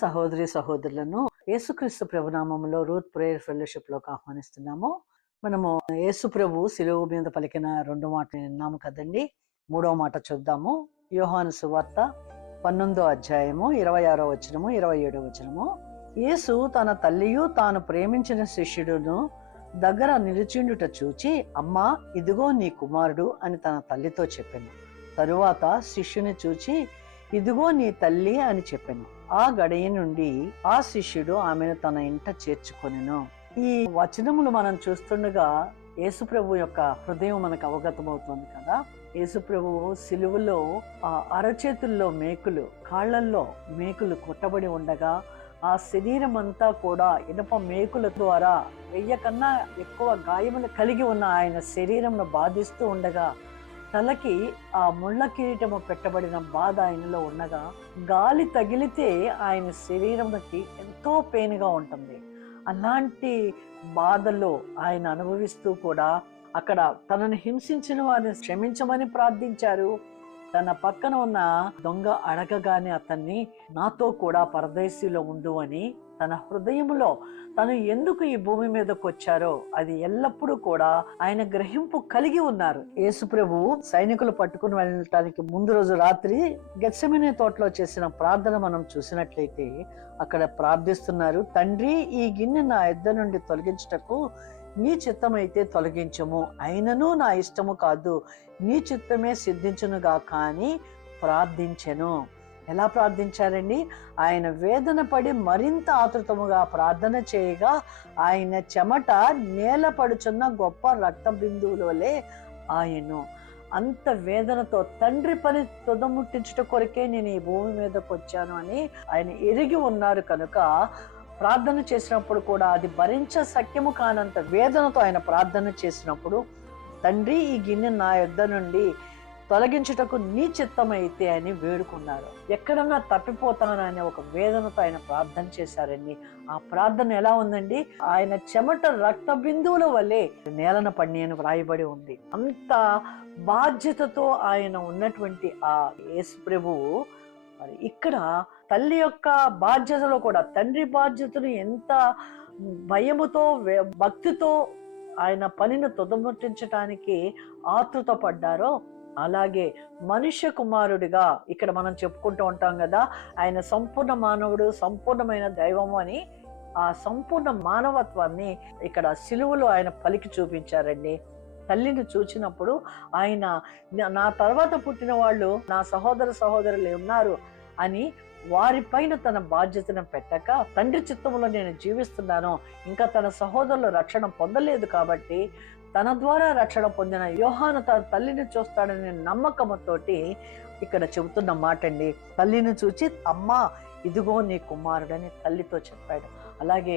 సహోదరి సహోదరులను యేసుక్రీస్తు ప్రభునామములో రూత్ ప్రేయర్ ఫెలోషిప్ లోకి ఆహ్వానిస్తున్నాము. మనము యేసు ప్రభు శిలువ మీద పలికిన 2 మాటలు విన్నాము కదండి. 3వ మాట చూద్దాము. యోహాను సువార్త 19వ అధ్యాయము 26వ వచనము 27వ వచనము. యేసు తన తల్లియు తాను ప్రేమించిన శిష్యుడును దగ్గర నిలిచిండుట చూచి, అమ్మా, ఇదిగో నీ కుమారుడు అని తన తల్లితో చెప్పెను. తరువాత శిష్యుని చూచి, ఇదిగో నీ తల్లి అని చెప్పెను. ఆ గడియ నుండి ఆ శిష్యుడు ఆమెను తన ఇంట చేర్చుకొనెను. ఈ వచనములు మనం చూస్తుండగా యేసుప్రభు యొక్క హృదయం మనకు అవగతమవుతుంది కదా. యేసుప్రభు సిలువలో ఆ అరచేతుల్లో మేకులు, కాళ్లల్లో మేకులు కొట్టబడి ఉండగా ఆ శరీరం అంతా కూడా ఇనప మేకుల ద్వారా 1000 కన్నా ఎక్కువ గాయములు కలిగి ఉన్న ఆయన శరీరంను బాధిస్తూ ఉండగా, తలకి ఆ ముళ్ళ కిరీటము పెట్టబడిన బాధ ఆయనలో ఉండగా, గాలి తగిలితే ఆయన శరీరంకి ఎంతో పెయిన్గా ఉంటుంది. అలాంటి బాధలో ఆయన అనుభవిస్తూ కూడా అక్కడ తనను హింసించిన వారిని క్షమించమని ప్రార్థించారు. తన పక్కన ఉన్న దొంగ అడగగానే అతన్ని, నాతో కూడా పరదేశీలో ఉండు అని తన హృదయంలో తను ఎందుకు ఈ భూమి మీదకి వచ్చారో అది ఎల్లప్పుడూ కూడా ఆయన గ్రహింపు కలిగి ఉన్నారు. యేసు ప్రభు సైనికులు పట్టుకుని వెళ్ళటానికి ముందు రోజు రాత్రి గెత్సెమనే తోటలో చేసిన ప్రార్థన మనం చూసినట్లయితే అక్కడ ప్రార్థిస్తున్నారు, తండ్రి, ఈ గిన్నె నా యొద్ద నుండి తొలగించుటకు నీ చిత్తమైతే తొలగించము, అయినను నా ఇష్టము కాదు, నీ చిత్తమే సిద్ధించునుగా కానీ ప్రార్థించెను. ఎలా ప్రార్థించారండి? ఆయన వేదన పడి మరింత ఆతృతముగా ప్రార్థన చేయగా ఆయన చెమట నేల పడుచున్న గొప్ప రక్త బిందువుల వలె ఆయను. అంత వేదనతో తండ్రి పని తుదముట్టించుట కొరకే నేను ఈ భూమి మీదకి వచ్చాను అని ఆయన ఎరిగి ఉన్నారు కనుక ప్రార్థన చేసినప్పుడు కూడా అది భరించ సఖ్యము కానంత వేదనతో ఆయన ప్రార్థన చేసినప్పుడు, తండ్రి, ఈ గిన్నె నా యొద్ద నుండి తొలగించుటకు నీ చిత్తమైతే అని వేడుకున్నారు. ఎక్కడన్నా తప్పిపోతానని ఒక వేదనతో ఆయన ప్రార్థన చేశారండి. ఆ ప్రార్థన ఎలా ఉందండి? ఆయన చెమట రక్త బిందువుల వల్లే నేలన పడి అని వ్రాయబడి ఉంది. అంత బాధ్యతతో ఆయన ఉన్నటువంటి ఆ యేసు ప్రభువు మరి ఇక్కడ తల్లి యొక్క బాధ్యతలో కూడా తండ్రి బాధ్యతను ఎంత భయముతో భక్తితో ఆయన పనిని తుదముట్టించడానికి ఆతృత పడ్డారో, అలాగే మనుష్య కుమారుడిగా ఇక్కడ మనం చెప్పుకుంటూ ఉంటాం కదా, ఆయన సంపూర్ణ మానవుడు, సంపూర్ణమైన దైవము అని. ఆ సంపూర్ణ మానవత్వాన్ని ఇక్కడ సిలువలో ఆయన పలికి చూపించారండి. తల్లిని చూచినప్పుడు ఆయన, నా తర్వాత పుట్టిన వాళ్ళు నా సహోదర సహోదరులు ఉన్నారు అని వారిపైన తన బాధ్యతను పెట్టక, తండ్రి చిత్తములో నేను జీవిస్తున్నాను, ఇంకా తన సహోదరులు రక్షణ పొందలేదు కాబట్టి తన ద్వారా రక్షణ పొందిన యోహాను తన తల్లిని చూస్తాడనే నమ్మకంతోటి ఇక్కడ చెబుతున్న మాట అండి. తల్లిని చూచి, అమ్మా, ఇదిగో నీ కుమారుడని తల్లితో చెప్పాడు. అలాగే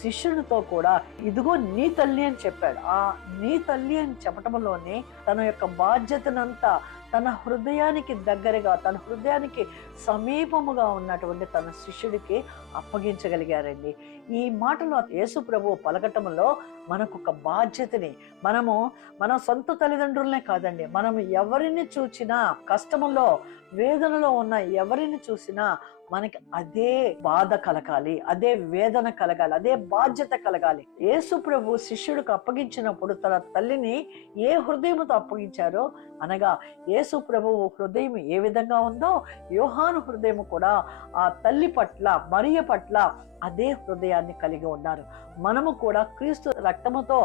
శిష్యునితో కూడా ఇదిగో నీ తల్లి అని చెప్పాడు. ఆ నీ తల్లి అని చెప్పటంలోనే తన యొక్క బాధ్యతనంతా తన హృదయానికి దగ్గరగా, తన హృదయానికి సమీపముగా ఉన్నటువంటి తన శిష్యుడికి అప్పగించగలిగారండి. ఈ మాటలు యేసు ప్రభు పలకటంలో మనకు ఒక బాధ్యతని, మన సొంత తల్లిదండ్రులనే కాదండి, మనం ఎవరిని చూచినా, కష్టములో వేదనలో ఉన్న ఎవరిని చూసినా మనకి అదే బాధ కలగాలి, అదే వేదన కలగాలి, అదే బాధ్యత కలగాలి. యేసు ప్రభు శిష్యుడికి అప్పగించినప్పుడు తన తల్లిని ఏ హృదయంతో అప్పగించారో, అనగా యేసు ప్రభువు హృదయం ఏ విధంగా ఉందో యోహాను హృదయం కూడా ఆ తల్లి పట్ల, మరియ పట్ల అదే హృదయాన్ని కలిగి ఉన్నారు. మనము కూడా క్రీస్తు రక్తముతో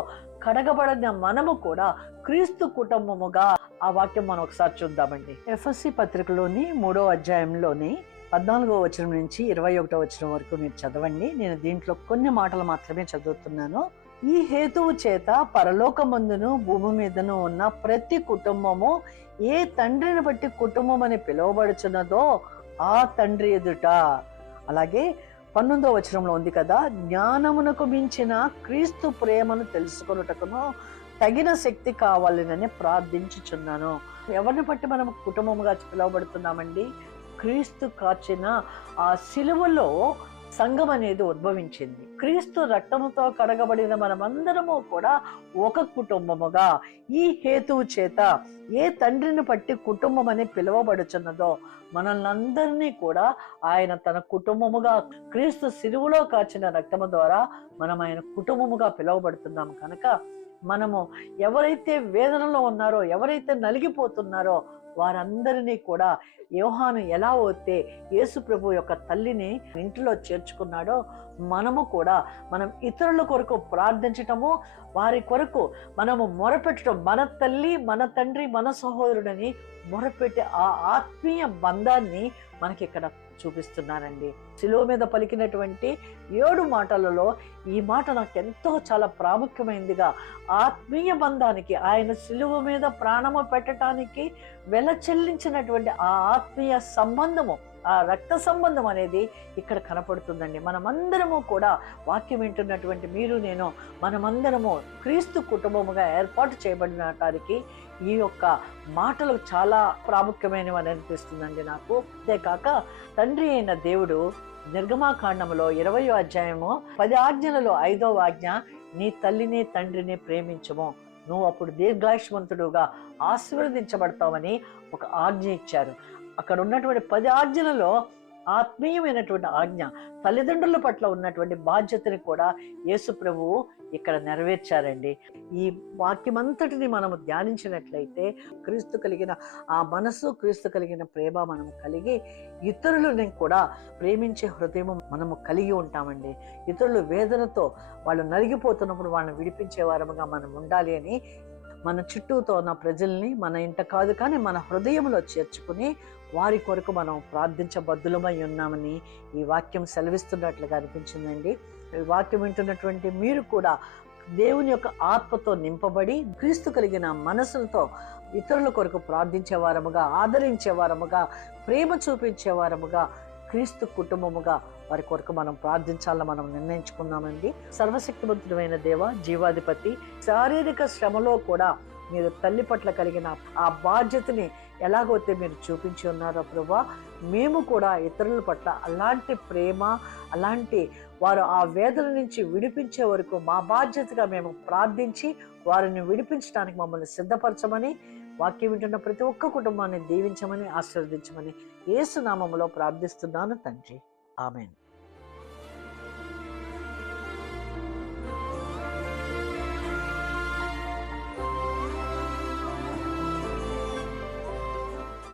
కడగబడిన మనము కూడా క్రీస్తు కుటుంబముగా. ఆ వాక్యం మనం ఒకసారి చూద్దామండి. ఎఫెసీ పత్రికలోని 3వ అధ్యాయంలోని 14వ వచనం నుంచి 21వ వచనం వరకు మీరు చదవండి. నేను దీంట్లో కొన్ని మాటలు మాత్రమే చదువుతున్నాను. ఈ హేతువు చేత పరలోకమందును భూమి మీదను ఉన్న ప్రతి కుటుంబము ఏ తండ్రిని బట్టి కుటుంబం అని పిలువబడుచున్నదో ఆ తండ్రి ఎదుట, అలాగే 19వ వచనంలో ఉంది కదా, జ్ఞానమునకు మించిన క్రీస్తు ప్రేమను తెలుసుకొనుటకును తగిన శక్తి కావాలని ప్రార్థించుచున్నాను. ఎవరిని బట్టి మనం కుటుంబముగా పిలువబడుతున్నామండి? క్రీస్తు కాచిన ఆ సిలువలో సంఘం అనేది ఉద్భవించింది. క్రీస్తు రక్తముతో కడగబడిన మనమందరము కూడా ఒక కుటుంబముగా ఈ హేతువు చేత ఏ తండ్రిని బట్టి కుటుంబం అని పిలువబడుచున్నదో మనల్ని అందరినీ కూడా ఆయన తన కుటుంబముగా క్రీస్తు సిలువలో కాచిన రక్తము ద్వారా మనం ఆయన కుటుంబముగా పిలువబడుతున్నాం కనుక మనము ఎవరైతే వేదనలో ఉన్నారో, ఎవరైతే నలిగిపోతున్నారో వారందరినీ కూడా యోహాను ఎలా అయితే యేసు ప్రభు యొక్క తల్లిని ఇంటిలో చేర్చుకున్నాడో మనము కూడా మనం ఇతరుల కొరకు ప్రార్థించటము, వారి కొరకు మనము మొరపెట్టడం, మన తల్లి, మన తండ్రి, మన సహోదరుడని మొరపెట్టే ఆ ఆత్మీయ బంధాన్ని మనకి ఇక్కడ చూపిస్తున్నారండి. శిలువ మీద పలికినటువంటి 7 మాటలలో ఈ మాట నాకు ఎంతో చాలా ప్రాముఖ్యమైనదిగా, ఆత్మీయ బంధానికి, ఆయన శిలువ మీద ప్రాణము పెట్టడానికి వెల చెల్లించినటువంటి ఆ ఆత్మీయ సంబంధము, ఆ రక్త సంబంధం అనేది ఇక్కడ కనపడుతుందండి. మనమందరము కూడా వాక్యం వింటున్నటువంటి మీరు నేను మనమందరము క్రీస్తు కుటుంబముగా ఏర్పాటు చేయబడినటానికి ఈ యొక్క మాటలు చాలా ప్రాముఖ్యమైనవి అని అనిపిస్తుందండి నాకు. అంతేకాక తండ్రి అయిన దేవుడు నిర్గమాకాండములో 20వ అధ్యాయము 10 ఆజ్ఞలలో 5వ ఆజ్ఞ, నీ తల్లిని తండ్రిని ప్రేమించము, నువ్వు అప్పుడు దీర్ఘాయుష్మంతుడుగా ఆశీర్వదించబడతావని ఒక ఆజ్ఞ ఇచ్చారు. అక్కడ ఉన్నటువంటి 10 ఆజ్ఞలలో ఆత్మీయమైనటువంటి ఆజ్ఞ, తల్లిదండ్రుల పట్ల ఉన్నటువంటి బాధ్యతని కూడా యేసు ప్రభువు ఇక్కడ నెరవేర్చారండి. ఈ వాక్యమంతటిని మనము ధ్యానించినట్లయితే క్రీస్తు కలిగిన ఆ మనసు, క్రీస్తు కలిగిన ప్రేమ మనము కలిగి ఇతరులని కూడా ప్రేమించే హృదయం మనము కలిగి ఉంటామండి. ఇతరులు వేదనతో వాళ్ళు నలిగిపోతున్నప్పుడు వాళ్ళని విడిపించే వారముగా మనం ఉండాలి అని మన చుట్టూతో ఉన్న ప్రజల్ని మన ఇంట కాదు కానీ మన హృదయంలో చేర్చుకుని వారి కొరకు మనం ప్రార్థించబద్దులమై ఉన్నామని ఈ వాక్యం సెలవిస్తున్నట్లుగా అనిపించిందండి. ఈ వాక్యం వింటున్నటువంటి మీరు కూడా దేవుని యొక్క ఆత్మతో నింపబడి క్రీస్తు కలిగిన మనసులతో ఇతరుల కొరకు ప్రార్థించే వారముగా, ఆదరించే వారముగా, ప్రేమ చూపించే వారముగా, క్రీస్తు కుటుంబముగా వారి కొరకు మనం ప్రార్థించాలని మనం నిర్ణయించుకున్నామండి. సర్వశక్తివంతుడైన దేవ, జీవాధిపతి, శారీరక శ్రమలో కూడా మీరు తల్లి పట్ల కలిగిన ఆ బాధ్యతని ఎలాగైతే మీరు చూపించి ఉన్నారో ప్రభువా, మేము కూడా ఇతరుల పట్ల అలాంటి ప్రేమ, అలాంటి వారు ఆ వేదన నుంచి విడిపించే వరకు మా బాధ్యతగా మేము ప్రార్థించి వారిని విడిపించడానికి మమ్మల్ని సిద్ధపరచమని, వాక్యం వింటున్న ప్రతి ఒక్క కుటుంబాన్ని దీవించమని, ఆశీర్వదించమని యేసు నామములో ప్రార్థిస్తున్నాను తండ్రి. ఆమేన్.